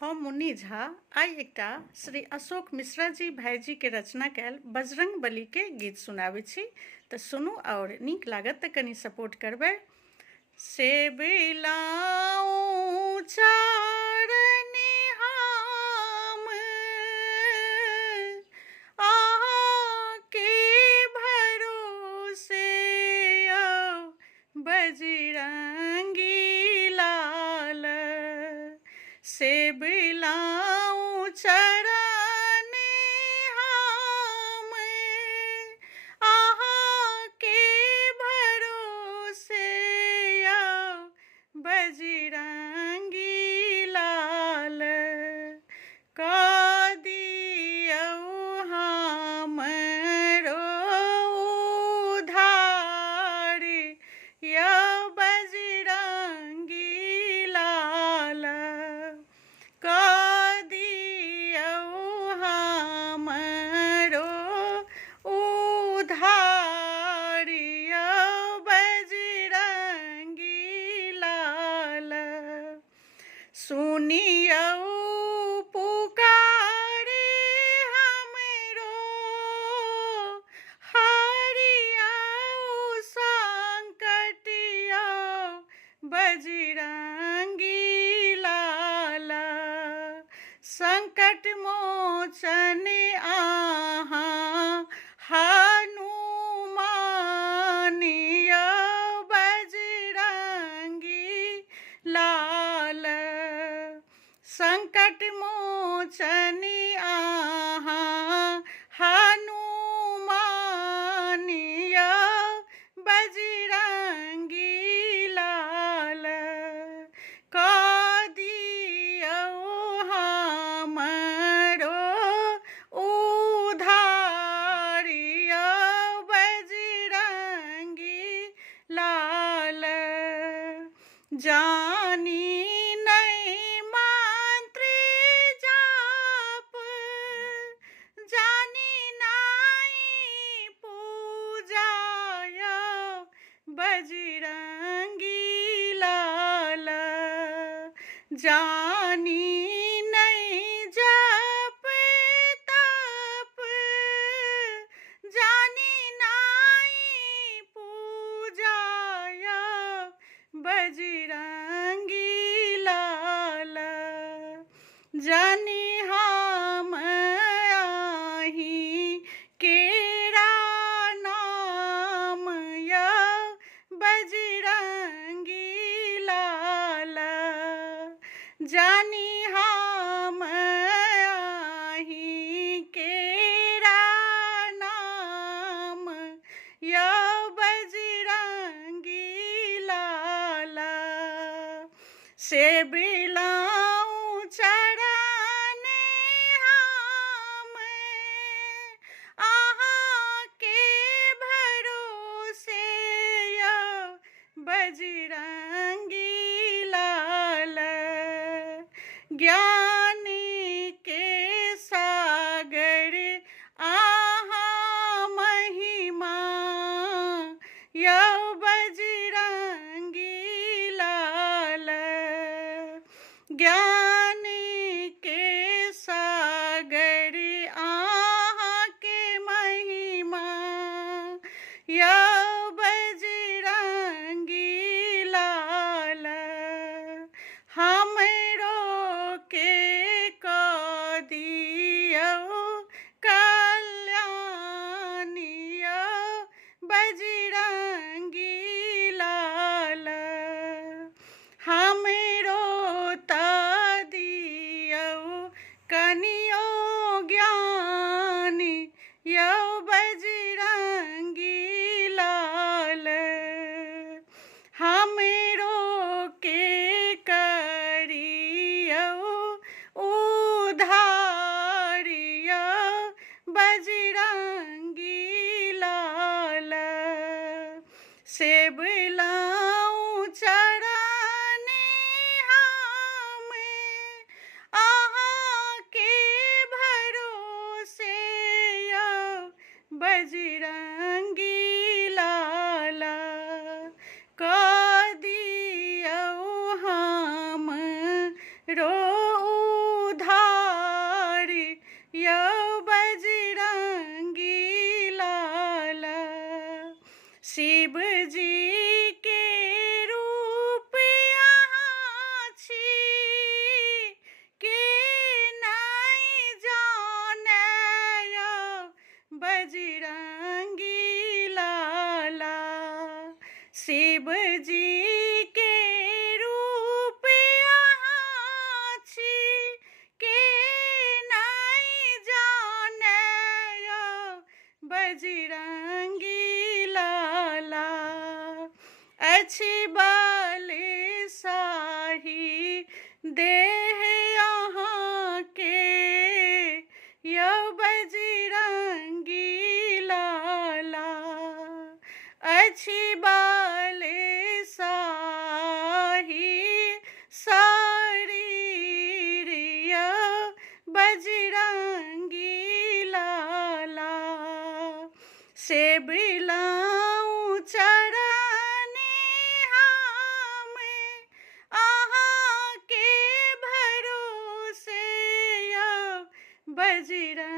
हम मुन्नी झा आई एकटा श्री अशोक मिश्रा जी भाईजी के रचना कैल बजरंग बली के गीत सुनाबै छी। तऽ सुनू और नीक लागत तऽ कनि सपोर्ट करबै। से बिलाऊं चरनी हम आके भरोसे बजरंगी लाल। से बिलाऊं चरनी हम आके भरोसे बजरंगी लाल। कऽ दियौ हमरो उद्धार यौ बजरंगी लाल। कऽ दियौ हमरो उद्धार यौ बजरंगी लाल। सुनियौ पुकारे हमरो हरियौ संकट यौ बजरंगी लाल। संकट मोचन अहाँ हनुमान यौ बजरंगी लाल। संकट मोचन अहाँ हनुमान यौ बजरंगी लाल। कऽ दियौ हमरो उद्धार यौ बजरंगी लाल। जानी नहीं मंत्र जाप, जानी नहीं पूजा यौ बजरंगी लाल। जानी नहीं जप तप, जानी नहीं पूजा यौ बजरंगी लाल। जानी हम आही केरा नाम यौ बजरंगी लाल। जानी हम आही केरा नाम यौ बजरंगी लाल। से बिलाऊं चरनी हम आहाँके भरोसे यौ बजरंगी लाल। ज्ञान के सागर आहाँ महिमा यौ बजरंगी लाल। ज्ञान के सागर आहाँ के महिमा यौ बजरंगी लाल। हमरो के कऽ दियौ कल्याण यौ बजरंगी लाल। हमरो तऽ दियौ कनियो ज्ञान यौ बजरंगी लाल। हमरो के करियौ उद्धार यौ बजरंगी लाल। से बिलाऊं चरनी हम आहाँके भरोसे यौ बजरंगी लाल। कऽ दियौ हमरो शिव जी के रूप अहाँ छी के नहीं जाने यौ बजरंगी लाला। अछि बलशाही देह अहाँ के यौ बजरंगी लाला। अछि बलशाही शरीर यौ बजरंगी लाला। से बिलाऊं चरने हम अहाँ के भरोसे यौ बजरंगी